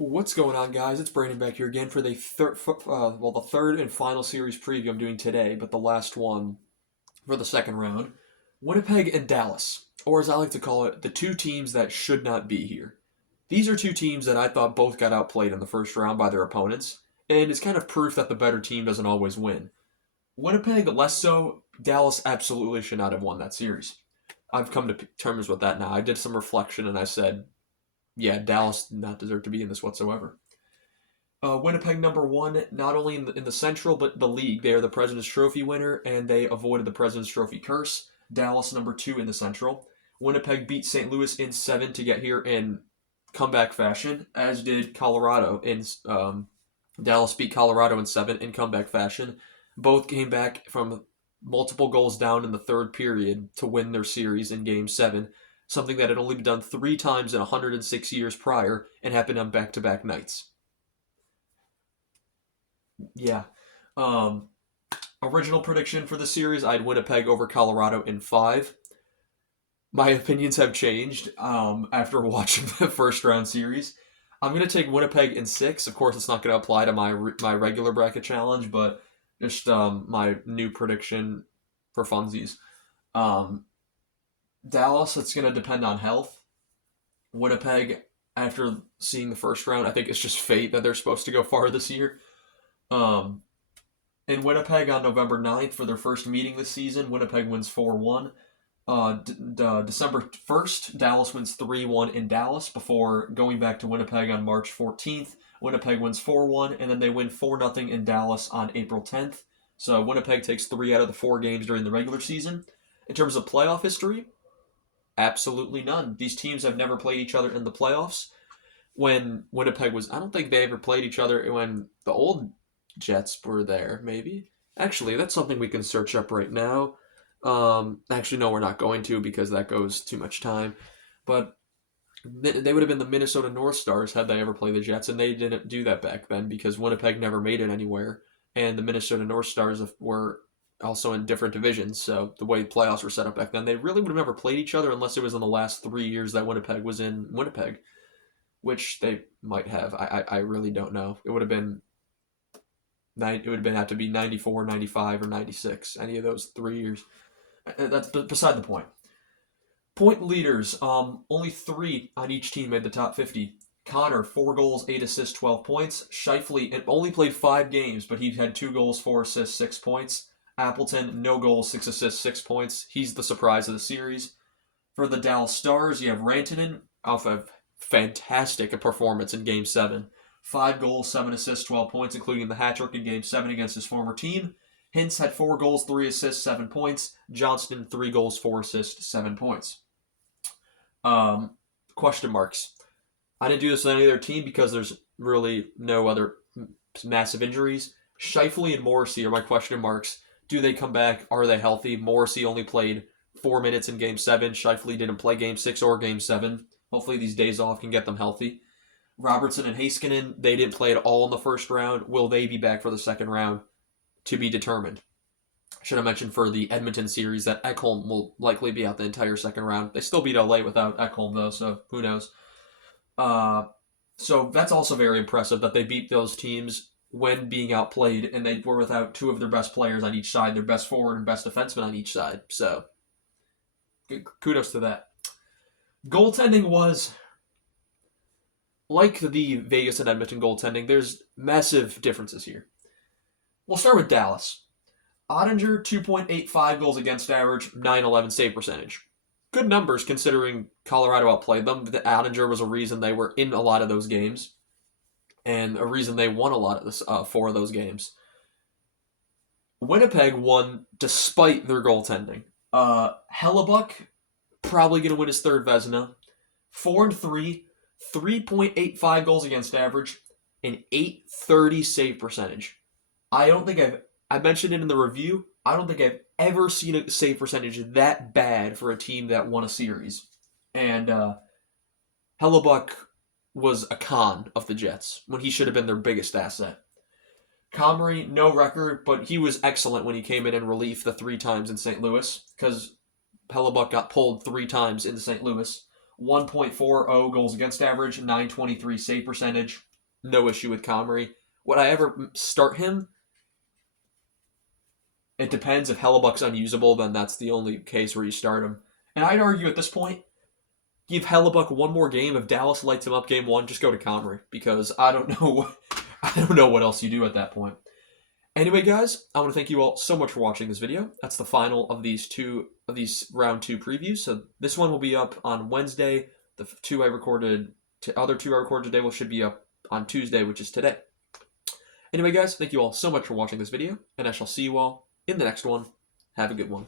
What's going on, guys? It's Brandon back here again for the third and final series preview I'm doing today, but the last one for the second round. Winnipeg and Dallas, or as I like to call it, the two teams that should not be here. These are two teams that I thought both got outplayed in the first round by their opponents, and it's kind of proof that the better team doesn't always win. Winnipeg less so. Dallas absolutely should not have won that series. I've come to terms with that now. I did some reflection and I said, yeah, Dallas did not deserve to be in this whatsoever. Winnipeg number one, not only in the Central, but the league. They are the President's Trophy winner, and they avoided the President's Trophy curse. Dallas number two in the Central. Winnipeg beat St. Louis in 7 to get here in comeback fashion, as did Colorado. Dallas beat Colorado in 7 in comeback fashion. Both came back from multiple goals down in the third period to win their series in Game 7, something that had only been done 3 times in 106 years prior and happened on back-to-back nights. Yeah. Um, Original prediction for the series, I had Winnipeg over Colorado in 5. My opinions have changed after watching the first round series. I'm going to take Winnipeg in 6. Of course, it's not going to apply to my regular bracket challenge, but just my new prediction for funsies. Dallas, it's going to depend on health. Winnipeg, after seeing the first round, I think it's just fate that they're supposed to go far this year. Um, in Winnipeg on November 9th for their first meeting this season, Winnipeg wins 4-1. December 1st, Dallas wins 3-1 in Dallas before going back to Winnipeg on March 14th. Winnipeg wins 4-1, and then they win 4-0 in Dallas on April 10th. So Winnipeg takes 3 out of the 4 games during the regular season. In terms of playoff history, absolutely none. These teams have never played each other in the playoffs. When Winnipeg was, I don't think they ever played each other when the old Jets were there, maybe. Actually, that's something we can search up right now. Actually, no, we're not going to because that goes too much time. But they would have been the Minnesota North Stars had they ever played the Jets, and they didn't do that back then because Winnipeg never made it anywhere, and the Minnesota North Stars were also in different divisions. So the way playoffs were set up back then, they really would have never played each other unless it was in the last 3 years that Winnipeg was in Winnipeg, which they might have. I really don't know. It would have been have to be 94, 95, or 96. Any of those 3 years. That's beside the point. Point leaders, only 3 on each team made the top 50. Connor, 4 goals, 8 assists, 12 points. Scheifele only played 5 games, but he had 2 goals, 4 assists, 6 points. Appleton, no goals, 6 assists, 6 points. He's the surprise of the series. For the Dallas Stars, you have Rantanen off a fantastic performance in Game 7. 5 goals, 7 assists, 12 points, including the hat-trick in Game 7 against his former team. Hintz had 4 goals, 3 assists, 7 points. Johnston, 3 goals, 4 assists, 7 points. Question marks. I didn't do this on any other team because there's really no other massive injuries. Scheifele and Morrissey are my question marks. Do they come back? Are they healthy? Morrissey only played 4 minutes in Game 7. Scheifele didn't play Game 6 or Game 7. Hopefully these days off can get them healthy. Robertson and Heiskanen, they didn't play at all in the first round. Will they be back for the second round? To be determined. Should have mentioned for the Edmonton series that Ekholm will likely be out the entire second round. They still beat LA without Ekholm, though, so who knows. So that's also very impressive that they beat those teams when being outplayed, and they were without 2 of their best players on each side, their best forward and best defenseman on each side. So kudos to that. Goaltending was like the Vegas and Edmonton goaltending. There's massive differences here. We'll start with Dallas. Ottinger, 2.85 goals against average, 911 save percentage. Good numbers considering Colorado outplayed them. The Ottinger was a reason they were in a lot of those games, and a reason they won a lot of 4 of those games. Winnipeg won despite their goaltending. Hellebuck, probably going to win his 3rd Vezina. 4-3, 3.85 goals against average, and 830 save percentage. I mentioned it in the review, I don't think I've ever seen a save percentage that bad for a team that won a series. And Hellebuck was a con of the Jets when he should have been their biggest asset. Comrie, no record, but he was excellent when he came in relief the 3 times in St. Louis, because Hellebuck got pulled 3 times into St. Louis. 1.40 goals against average, 923 save percentage. no issue with Comrie. Would I ever start him? It depends. If Hellebuck's unusable, then that's the only case where you start him. And I'd argue at this point, give Hellebuck one more game. If Dallas lights him up game one, just go to Comrie, because I don't know I don't know what else you do at that point. Anyway, guys, I want to thank you all so much for watching this video. That's the final of these round 2 previews. So this one will be up on Wednesday. The other 2 I recorded today should be up on Tuesday, which is today. Anyway, guys, thank you all so much for watching this video, and I shall see you all in the next one. Have a good one.